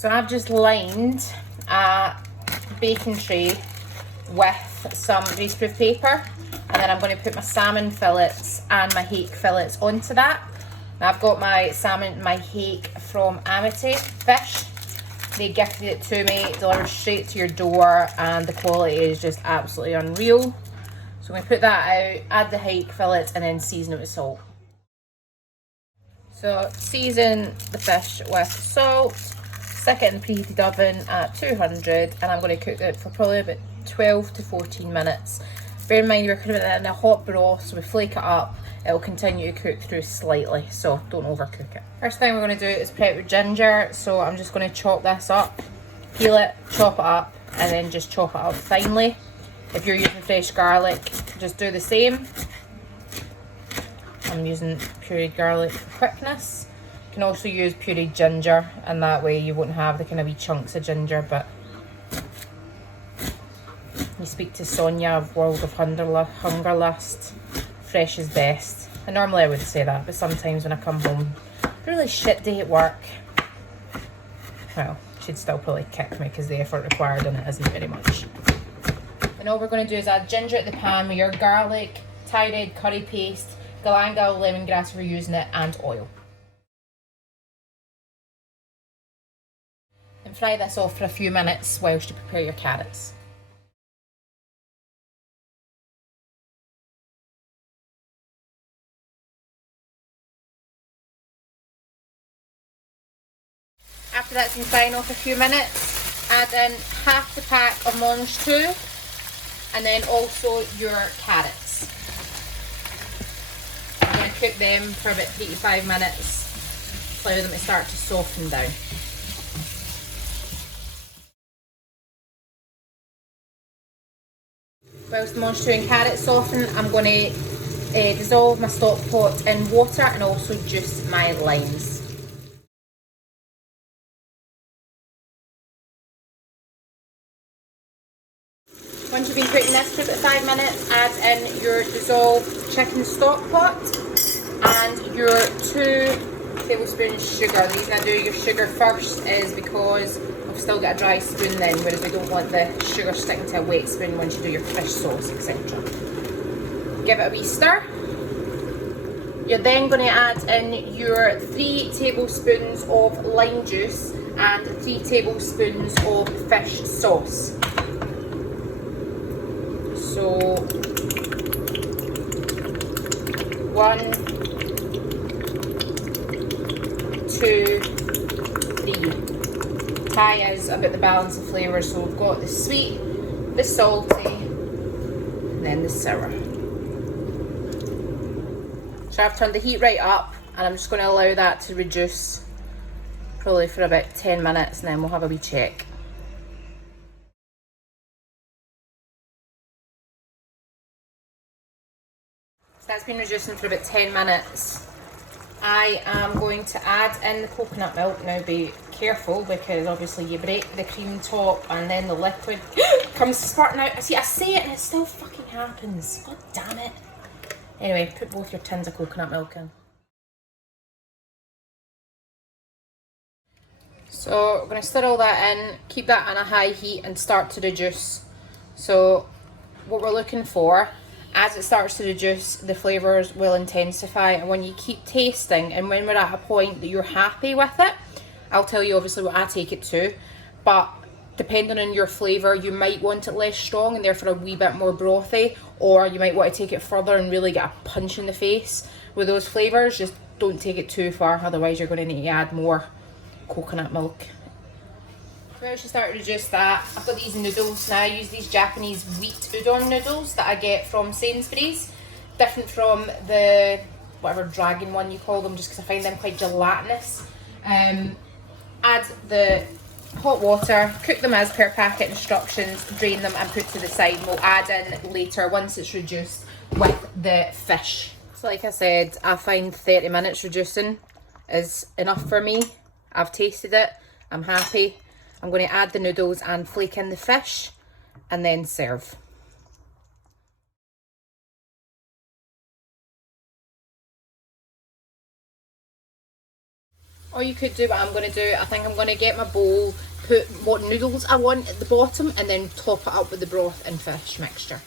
So I've just lined a baking tray with some greaseproof paper, and then I'm going to put my salmon fillets and my hake fillets onto that. Now I've got my salmon, my hake from Amity fish. They gifted it to me, delivered straight to your door, and the quality is just absolutely unreal. So I'm going to put that out, add the hake fillets, and then season it with salt. So season the fish with salt, stick it in the preheated oven at 200, and I'm going to cook it for probably about 12 to 14 minutes. Bear in mind we're cooking it in a hot broth, so we flake it up, it will continue to cook through slightly, so don't overcook it. First thing we're going to do is prep with ginger, so I'm just going to chop this up, peel it, chop it up, and then just chop it up finely. If you're using fresh garlic, just do the same. I'm using pureed garlic for quickness. You can also use pureed ginger, and that way you won't have the kind of wee chunks of ginger, but you speak to Sonia of World of Hungerlust, fresh is best. And normally I would say that, but sometimes when I come home, really shit day at work, well, she'd still probably kick me because the effort required in it isn't very much. And all we're going to do is add ginger at the pan with your garlic, Thai red curry paste, galangal, lemongrass if you're using it, and oil. And fry this off for a few minutes whilst you prepare your carrots. After that's been frying off a few minutes, add in half the pack of mangetout and then also your carrots. I'm going to cook them for about 3 to 5 minutes, allow them to start to soften down. Whilst the mangetout and carrots soften, I'm going to dissolve my stock pot in water and also juice my limes. Once you've been cooking this for about 5 minutes, add in your dissolved chicken stock pot and your 2 tablespoons sugar. The reason I do your sugar first is because I've still got a dry spoon then, whereas we don't want the sugar sticking to a wet spoon once you do your fish sauce, etc. Give it a wee stir. You're then going to add in your 3 tablespoons of lime juice and 3 tablespoons of fish sauce. So 1, 2, 3. Thai is about the balance of flavours, so we've got the sweet, the salty, and then the sour. So I've turned the heat right up, and I'm just going to allow that to reduce probably for about 10 minutes, and then we'll have a wee check. That's been reducing for about 10 minutes. I am going to add in the coconut milk. Now be careful because obviously you break the cream top and then the liquid comes spurting out. See, I say it and it still fucking happens. God damn it. Anyway, put both your tins of coconut milk in. So we're going to stir all that in, keep that on a high heat and start to reduce. So what we're looking for, as it starts to reduce, the flavours will intensify, and when you keep tasting and when we're at a point that you're happy with it, I'll tell you obviously what I take it to, but depending on your flavour, you might want it less strong and therefore a wee bit more brothy, or you might want to take it further and really get a punch in the face with those flavours. Just don't take it too far, otherwise you're going to need to add more coconut milk. Once you start to reduce that, I've got these noodles now. I use these Japanese wheat udon noodles that I get from Sainsbury's. Different from the whatever dragon one you call them, just because I find them quite gelatinous. Add the hot water, cook them as per packet instructions, drain them and put to the side. We'll add in later once it's reduced with the fish. So like I said, I find 30 minutes reducing is enough for me. I've tasted it, I'm happy. I'm going to add the noodles and flake in the fish and then serve. Or you could do what I'm going to do. I think I'm going to get my bowl, put what noodles I want at the bottom, and then top it up with the broth and fish mixture.